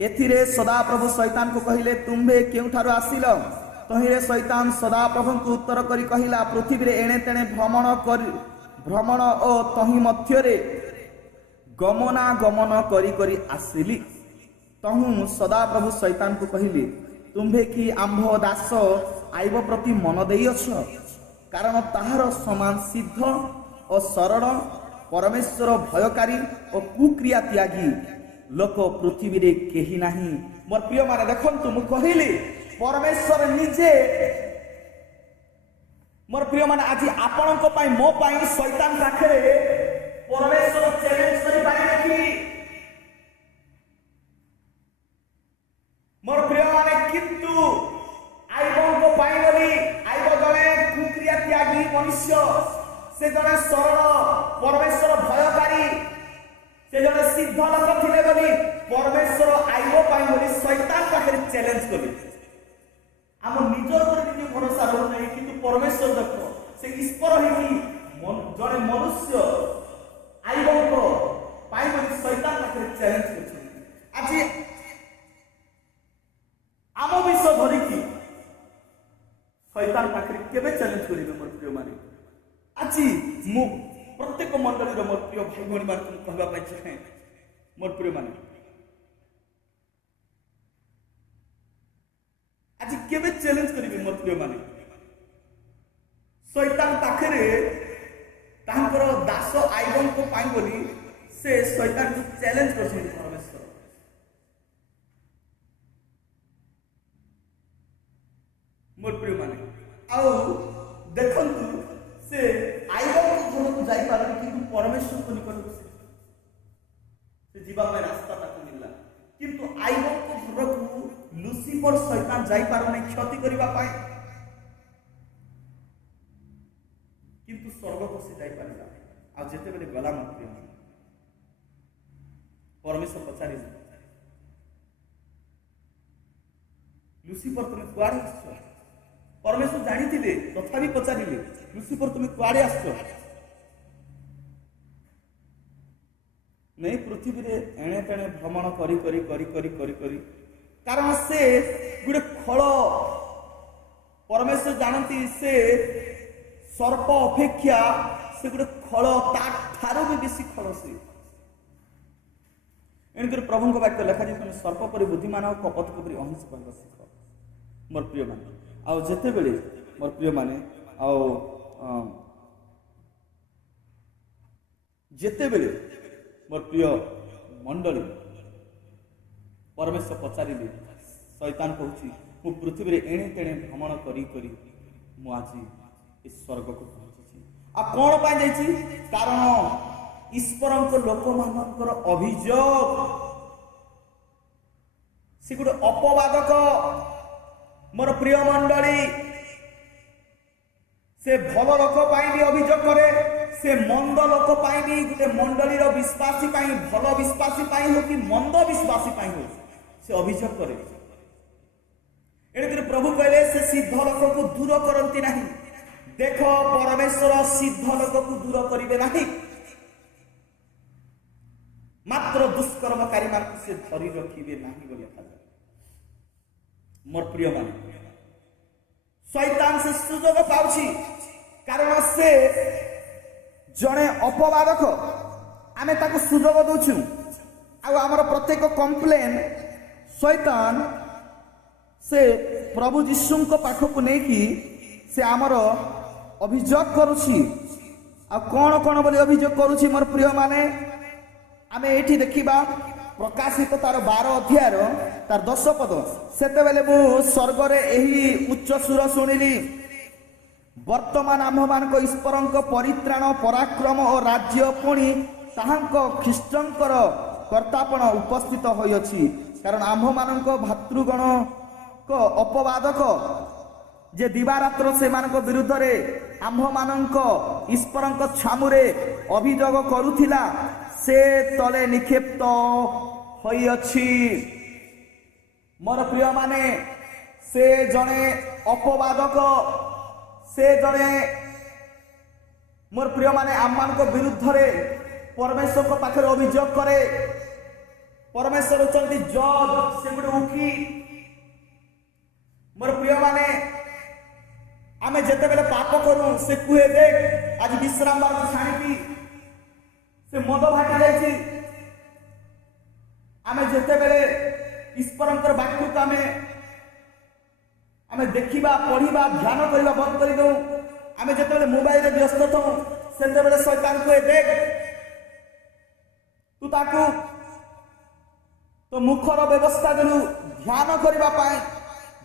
एथिरे सदाप्रभु शैतान को कहिले तुम्भे केउठारु आसिल। तहिरे शैतान सदाप्रभु को उत्तर करी कहिला पृथ्वी रे एणे तेणे भ्रमण ओ तहि मध्यरे गमना गमन करी करी आसिली। तहु सदाप्रभु शैतान को कहिले तुम्भे कि आंभ दास आइब प्रति मन देई अछ, कारण ताहार समान सिद्ध और सरल परमेश्वर भयकारी और कुक्रिया त्यागी लोक पृथ्वी रे केही नाही। मोर प्रिय माने देखंतु मु कहिली परमेश्वर निजे, मोर प्रिय माने आज आपणको पई मो पई शैतान पाखरे परमेश्वर चैलेंज करि पाइबे कि मोर प्रिय माने किंतु आइबको पई बोली आइब जणे कुक्रिया त्यागी मनुष्य, से जणे सरल परमेश्वर भयकारी, से जणे सिद्ध लोक थिले बोली परमेश्वर आइब पई बोली शैतान पाखरे चैलेंज करि। आम निजर पर निजे भरोसा रहो नहीं, किंतु परमेश्वर देखो से ईश्वर ही जड़े मनुष्य आइबको पाई बोली शैतान पाखरे चैलेंज करछन। आज आम विषय धरिकी शैतान पाखरे केबे चैलेंज करिबे मोर प्रिय माने। आज मु प्रत्येक मंडली रो मोर प्रिय भाई भणी मान कहबा पाइ चाहे मोर प्रिय माने आज केबे चैलेंज करिबे मोर प्रिय माने। शैतान पाखरे तांकर दास आइबन को पाई बोली से शैतान को चैलेंज करछन परमेश्वर। मोर प्रिय माने आउ देखंतु से आइबन को घर को जाई पारन, किंतु परमेश्वर को निकट से जीवा में रास्ता ताको मिलला, किंतु आइबन को घर को लुसिफर शैतान जाई पारने क्षति करिबा पाई, किंतु स्वर्ग को से जाई पारिला। आ जेते बेले गला मत प्रिय परमेश्वर पचारि लुसिफर तुम कुआडे आछो, परमेश्वर जानिथिले तथापि पचारिले लुसिफर तुम कुआडे आछो। नहीं पृथ्वी रे एणे तेणे भ्रमण करी करी करी करी करी करी कारण से गुडे खळ परमेश्वर जानती से सर्प अपेक्षा से गुडे खळ ता ठारो भी बेसी खळ से एनकर प्रभु को वाक्य लिखा जे सर्प परि बुद्धिमान और कपट परि अहिंसा कहबा सिख। मोर प्रिय माने आ जेते बेले मोर प्रिय माने आ जेते बेले मोर प्रिय मंडली परमेश्वर पचारिले शैतान कहूँ मु पृथ्वी रे एणे तेणे भ्रमण करी करी मु आज इस स्वर्ग को पहुंची। आ कौन पाई जाइछि कारण ईश्वरंक लोक मानकर अभियोग से गोटे अपवादक। मोर प्रिय मंडली से भल लोक पाई भी अभियोग करे, से मंद लोक पाई भी गोटे मंडलीर विश्वासी पाई भल विश्वासी पाई हो कि मंद विश्वासी पाई हो से अभियोग करे। एणुकर प्रभु कहले से सिद्ध लोक को दूर करती नहीं। देख परमेश्वर सिद्ध लोक को दूर करिवे नहीं, मात्र दुष्कर्मकारी मान से धरी रखिबे नहीं बोली लिखा जाए। मोर प्रिय माने शैतान से सुजोग पाउछि कारण से जणे अपवादक आमे ताको सुजोग दउछु। आ हमर प्रत्येक कंप्लेन शैतान से प्रभु यीशु को पाख को नहीं कि से आमर अभियोग करुछि। आ कौन कौन बोली अभियोग करुछि मोर प्रिय माने आमे एठी देखिबा प्रकाशित तार 12 अध्याय तार 10 पद। सेते बेले मु स्वर्ग रे एही उच्च सुर सुनिली वर्तमान आम मान ईश्वरंक परित्राण पराक्रम और राज्य पुणी ताहांक ख्रीष्टंकर कर्तापण उपस्थित होइछि। कारण आम मान भातृगण को अपवादक जे दिवारात्र से मानक विरुद्ध रे आम्भ मानक ईश्वरंक छामुरे अभियोग करुथिला से तले निक्षेप्त होइछि। मोर प्रिय माने से जणे अपवादक, से जणे मोर प्रिय माने आम मानक विरुद्ध रे परमेश्वर को पाखरे अभियोग करे। परमेश्वर होचंती जज से गुटे उकी मोर प्रिय माने आमे जेते बेले पाप करू से कुहे देख आज विश्राम बार छाणी से मद भाटी जाइछि आमे जेते बेले ईश्वरंकर वाक्य को आमे देखिबा पढ़िबा ध्यान करबा बंद कर दऊ आमे जेते बेले मोबाइल रे व्यस्त थौ सेते बेले शैतान को देख तू ताकू तो मुखर व्यवस्था देलु ध्यान करबा पाए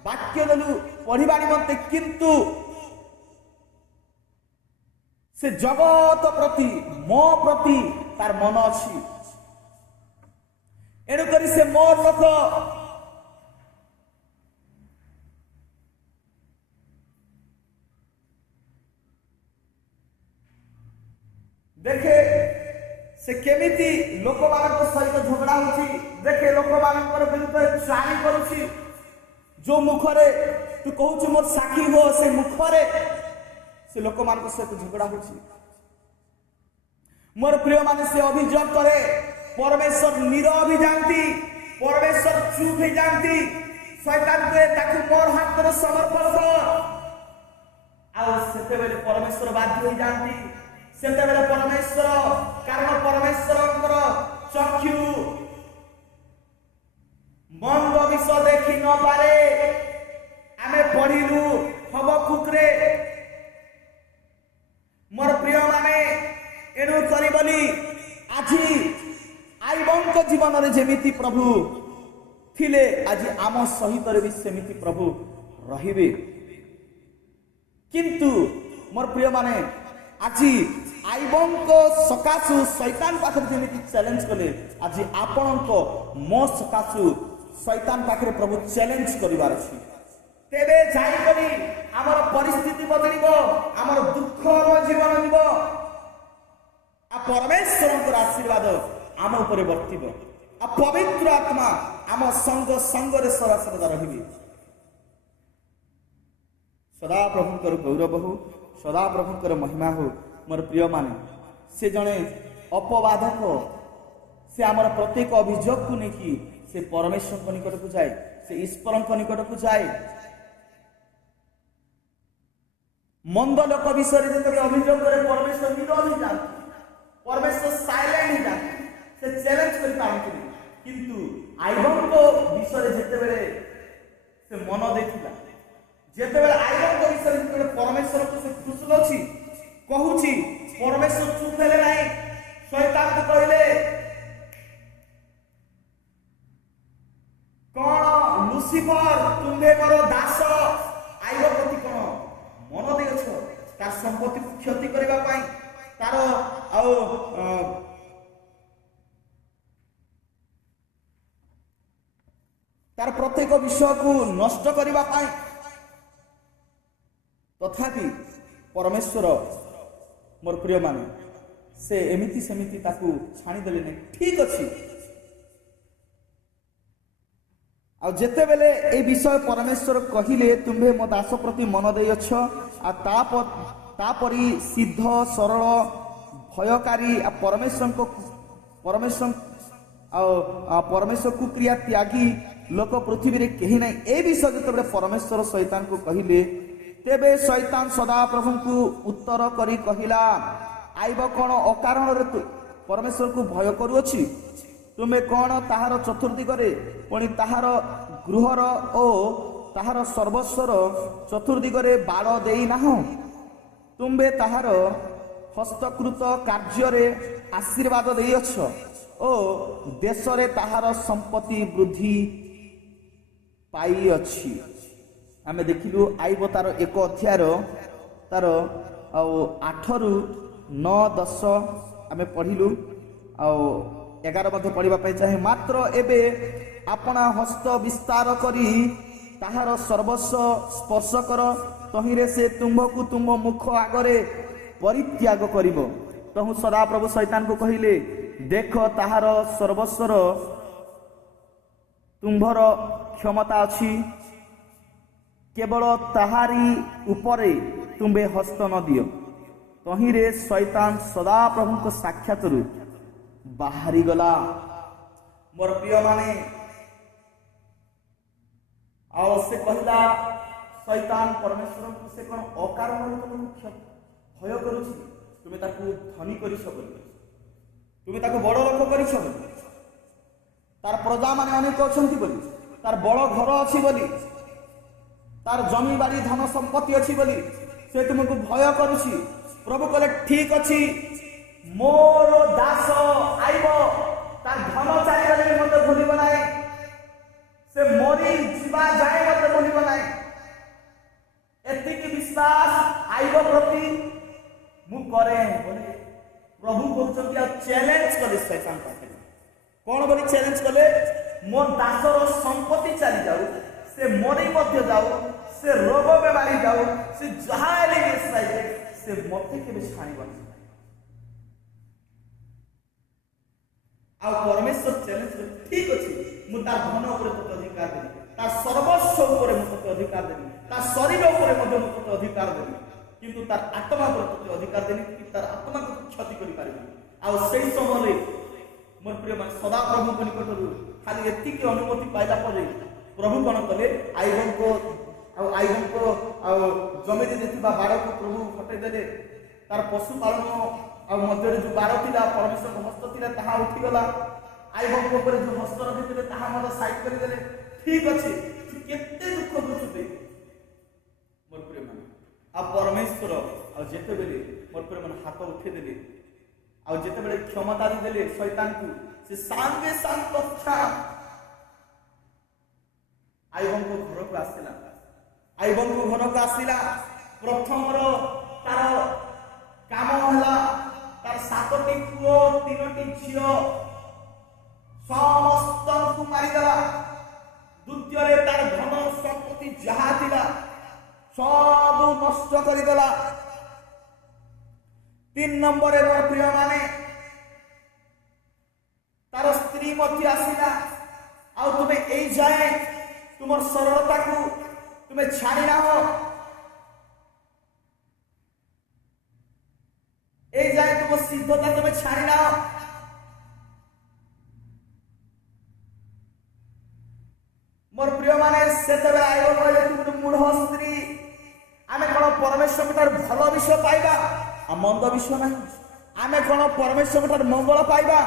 वाक्य देलु पढ़िबा निमंते किंतु से जगत प्रति मो प्रति तार मन अछि एणु करी से मोर लोक देखे से केमिति लोक मानक सहित झगड़ा होछि देखे लोक मानकर विरुद्ध चाली करूछि जो मुखरे तू कहूछि मोर साखी हो से मुखरे से लोक मानक सहित झगड़ा होछि मोर प्रिय माने से अभियोग करे परमेश्वर नीरव ही जानती परमेश्वर चुप ही जानती शैतान को ताकू मोर हाथ रे समर्पण कर आ सेते बेले परमेश्वर बाध्य ही जानती सेते बेले परमेश्वर कारण परमेश्वरंकर चक्षु मंद विषय देखि न पारे आमे पढ़िलु हबकुकरे मोर प्रिय माने एणु करी बोली आज आईबंक जीवन रे जेमिति प्रभु थिले आज आम सहित रे भी सेमिति प्रभु रहिबे किंतु मोर प्रिय माने आज आईबंक सकाशु शैतान पाखरे जेमिति चैलेंज कले आज आपणक मो सकाशु शैतान पाखरे प्रभु चैलेंज करिवार अछि तेबे जाई करी हमर परिस्थिति बदलिबो हमर दुःखमय जीवन जीव आ परमेश्वरंकर आशीर्वाद आम उपरे वर्तिब आ पवित्र आत्मा आम संग संगरे सदा सर्वदा रहिबे सदा प्रभुंकर गौरव हो सदा प्रभुंकर महिमा हो मोर प्रिय माने से जणे अपवादक से आमर प्रत्येक अभियोग को नेकी से परमेश्वर निकट को जाए से ईश्वर निकट को जाए मंद लोक विषय जब अभियोग करे परमेश्वर नीरव ही जानते परमेश्वर साइलेंट ही जानते से चैलेंज कर पारती किंतु आईबन को विषय जेते बेले से मन देथिला जेते बेले आईबन को विषय जेते बेले परमेश्वर को से खुश लछि कहूची परमेश्वर चुप हेले नाही शैतान को कहले कौन लुसिफर तुम्हे मोर दास आईब प्रति कौन मन दे अछ तार संपत्ति को क्षति करबा पाई तार तार प्रत्येक विषय को नष्ट करबा पाई तथापि परमेश्वर मोर प्रिय माने से एमिति सेमिति ताकू छाणी देले नै ठीक अछि आ जेते बेले ए विषय परमेश्वर कहिले तुम्हे मो दास प्रति मन दे अछ आ तापरी सिद्ध सरल भयकारी आ परमेश्वर को क्रिया त्यागी लोक पृथ्वी रे केही नै ए विषय जेते बेले परमेश्वर शैतान को कहिले तेबे शैतान सदा प्रभु को उत्तर करी कहिला आइब कौन अकारण रे तू परमेश्वर को भय करूअछि तुमे कौन ताहार चतुर्दिगरे पुणी ताहार गृहर ओ ताहार सर्वस्वर चतुर्दिगरे बाड़ देई नाह तुम्बे ताहार हस्तकृत कार्य आशीर्वाद देइअछ ओ देश रे ताहार संपत्ति वृद्धि पाई अछि आमे देखिलु आइब तार एक अध्याय तार 8 रु 9 10 आमे पढ़िलु आ 11 मध्य पढ़िबा पाई चाहे मात्र एबे अपना हस्त विस्तार करी ताहार सर्वस्व स्पर्श कर तहिरे से तुम्भकु तुम मुख आगरे परित्याग करिवो तहु सदा प्रभु शैतान को कहिले देख ताहार सर्वस्वर तुम्भर क्षमता अछि केवल ताहारी उपरे तुम्बे हस्त न दियो तहिरे शैतान सदा प्रभु को साक्षात बाहरी गला मोर प्रिय माने आओ से कहला शैतान परमेश्वर को से कौन अकारण तुम भय करुछि तुमे ताकू धनी करिछ बोली तुमे ताकू बड़ लोक करिछ बोली तार प्रजा माने अनेक अछंती बोली तार बड़ घर अछि बोली तार जमी बाड़ी धन संपत्ति अछि बोली से तुमको भय करुछि। प्रभु कहले ठीक अछि मोर दास आइबो तार धन चाहिए मत भूलिब नाही से मरी जीवा जाए मत भूलिब नाही एतिक विश्वास आइबो प्रति मु करे बोले प्रभु कहउछंती आ चैलेंज कले शैतान पाखे कोन बोली चैलेंज कले मोर दासर संपत्ति चली जाऊ से मरी मध्य जाऊ से रोग बेमारी जाऊ से जहा एले साइडे से मते के छाणी आ परमेश्वर चैलेंज ठीक अछि मु तार धन ऊपर तोते अधिकार देबी तार सर्वस्व ऊपर मु तोते अधिकार देबी तार शरीर ऊपर मध्य मु तोते अधिकार देबी किंतु तार आत्मा ऊपर तोते अधिकार देबी कि तार आत्मा को क्षति करि पारिबी आ सेही समय मोर प्रिय मान सदा प्रभु को निकटरू खाली एति के अनुमति पाइला परे प्रभु कोन कले आइगन को जमी दे देथिबा बाड़ को प्रभु हटे देले तार पशु पालन आ मध्य जो बाड़ थिला परमेश्वर हस्त थिला ताहा उठी गला आइगन को ऊपर जो हस्त रखिथिले ताहा मद साइड करि देले ठीक अछि केते दुख दुछुते मोर प्रिय मान आ परमेश्वर आ जेते बेले मोर प्रिय मान हाथ उठे देले आ जेते बेले क्षमता देले शैतान को से सांगे सांग तथा आइगन को घर को आसिला आइगन को घर को आसिला प्रथम रो तार काम होला तार 7टी पुओ 3टी झियो समस्त को मारी देला द्वितीय रे तार धन संपत्ति जहा थिला सब नष्ट करि देला 3 नंबर रे मोर प्रिय माने तार स्त्री मध्य आसिला आ तुमे एई जाए तुमर सरलता को तुमे छाड़ी ना हो ए जाए तुम सिद्धता तुमे छाड़ी ना हो मोर प्रिय माने सेते बेला आइबो कहले तुम मूढ़ स्त्री आमे कोन परमेश्वर तार भलो विषय पाइबा आ मंद विषय नाही आमे कोन परमेश्वर तार मंगल पाइबा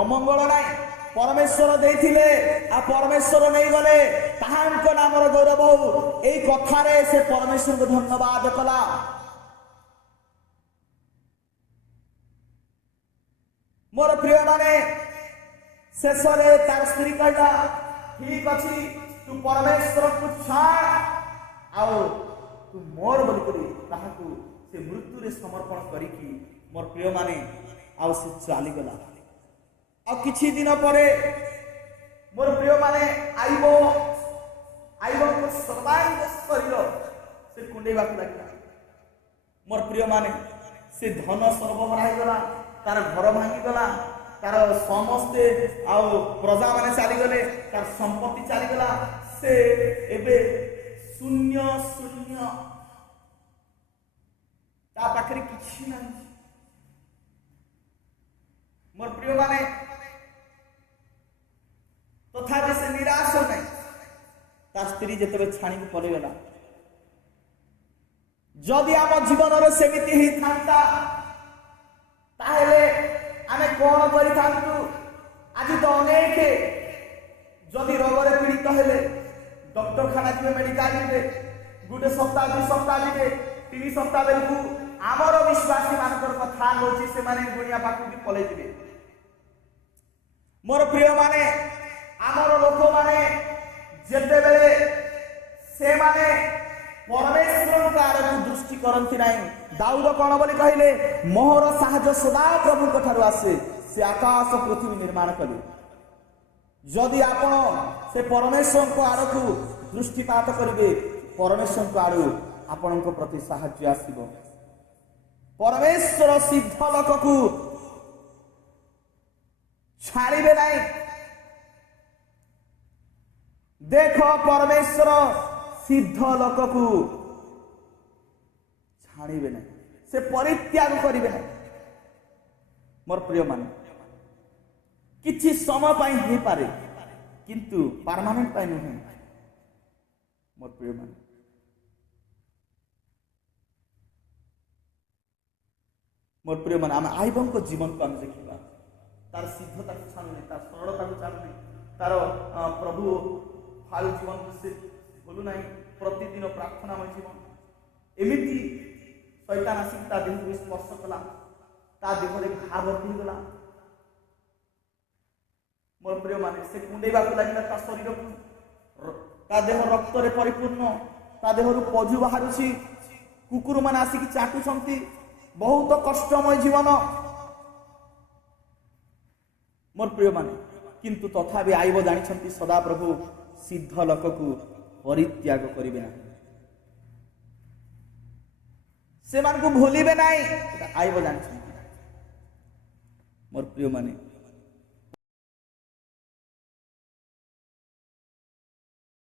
अमंगल नाही परमेश्वर देथिले आ परमेश्वर नहीं गले ताहांको नामर गौरव हो एई कथारे से परमेश्वर को धन्यवाद कला मोर प्रिय माने शेषरे तार स्त्री कहला ठीक अछि तू परमेश्वर को छाड़ आओ तू मोर बोली करी ताहाकू से मृत्यु रे समर्पण करी कि मोर प्रिय माने आओ से चाली गला आ किछि दिन परे मोर प्रिय माने आइबो को सर्वांग शरीर से कुंडेबा को लागला मोर प्रिय माने से धन सर्व हराई गला तार घर भांगी गला तार समस्ते आउ प्रजा माने चली गले तार संपत्ति चली गला से एबे शून्य शून्य ता पाखरे किछि नाही मोर प्रिय माने तथापि से निराश नहीं तार स्त्री जेतबे छाणी को पड़े गला जदि आम जीवन रे सेमिति ही थांता ताहेले आमे कोन करि थांतु आज तो अनेक जदि रोग रे पीड़ित हेले डॉक्टर खाना जिवे मेडिकल जिवे गुटे सप्ताह 2 सप्ताह जिवे 3 सप्ताह बेलकु आमर विश्वासी मानकर कथा होची से माने दुनिया पाकु भी पले जिवे मोर प्रिय माने आमर लोक माने जेते बेले से माने परमेश्वर का आड़े दृष्टि करती ना दाऊद कौन बोली कहले मोहर साहाय्य सदा प्रभु ठारू आसे से आकाश पृथ्वी निर्माण कले जदि आपण से परमेश्वर को आड़ को दृष्टिपात करेंगे परमेश्वर को आड़ आपण प्रति साहाय्य आसब परमेश्वर सिद्ध लोक को छाड़े ना देख परमेश्वर सिद्ध लोक को छाड़े ना से परित्याग करेंगे ना मोर प्रिय मान किछि समय पाई हे पारे किंतु परमानेंट पाई नुहे। मोर प्रिय मान मोर प्रिय मान आम आईबों को जीवन को आम देखा तार सिद्धता को छाणुने तार सरलता को छाणुने तार प्रभु फाल जीवन को से बोलू ना प्रतिदिन प्रार्थनामय जीवन एमती शैतान आसिक ता देह को स्पर्श कला ता देहरे घा भर्ती गला। मोर प्रिय माने से कुंडेबा को लगिला ता शरीर को ता देह रक्त रे परिपूर्ण ता देहरु पजु बाहरुछि कुकुर मान आसिक चाटुछंती बहुत कष्टमय जीवन। मोर प्रिय माने किंतु तथापि आईब जानिछंती सदा प्रभु सिद्ध लोक को परित्याग करिवे ना से मान को भूलिबे नाही आईब जानिछंती। मोर प्रिय माने